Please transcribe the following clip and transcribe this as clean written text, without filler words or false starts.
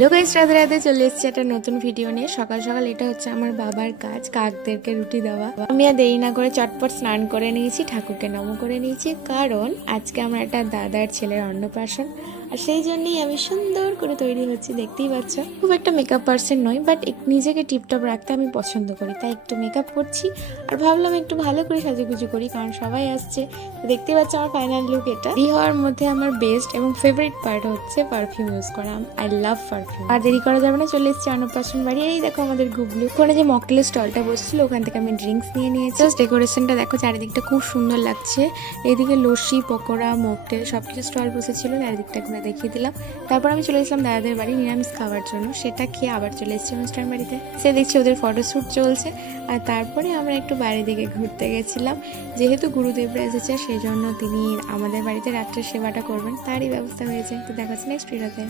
Hello guys, Radhe Radhe. চলে এসেছি একটা নতুন ভিডিও নিয়ে। সকাল সকাল এটা হচ্ছে আমার বাবার কাজ, কাকদেরকে রুটি দেওয়া। আমি আর দেরি না করে চটপট স্নান করে নিয়েছি, ঠাকুরকে নমো করে নিয়েছি, কারণ আজকে আমার একটা দাদার ছেলের অন্নপ্রাশন। আর সেই জন্যই আমি সুন্দর করে তৈরি হচ্ছি, দেখতেই পাচ্ছ। খুব একটা মেকআপ পার্সন নই, বাট নিজেকে টিপটপ রাখতে আমি পছন্দ করি, তাই একটু মেকআপ করছি। আর ভাবলাম একটু ভালো করে সাজুগুজু করি, কারণ সবাই আসছে। দেখতে পাচ্ছ আমার ফাইনাল লুক এটা। রেডি হওয়ার মধ্যে আমার বেস্ট এবং ফেভারিট পার্ট হচ্ছে পারফিউম ইউজ করা। I love perfume. আর দেরি করা যাবে না, চলে এসেছি অন্নপ্রাশন বাড়ি। এই দেখো আমাদের গুবলু। ওখানে যে মকটেলের স্টলটা বসছিল, ওখান থেকে আমি ড্রিঙ্কস নিয়ে নিয়েছি। ডেকোরেশনটা দেখো, চারিদিকটা খুব সুন্দর লাগছে। এদিকে লস্যি, পকোড়া, মকটেল সবকিছু স্টল বসেছিল, চারিদিকটা ঘুরে দেখিয়ে দিলাম। তারপর আমি চলে এসলাম দাদাদের বাড়ি নিরামিষ খাওয়ার জন্য। সেটা খেয়ে আবার চলে এসেছি অনুষ্ঠান বাড়িতে। সে দেখছি ওদের ফটোশ্যুট চলছে। আর তারপরে আমরা একটু বাইরের দিকে ঘুরতে গেছিলাম। যেহেতু গুরুদেবরা এসেছে, সেই জন্য তিনি আমাদের বাড়িতে রাত্রে সেবাটা করবেন, তারই ব্যবস্থা হয়েছে। তো দেখা হচ্ছে নেক্সট ভিডিওতে।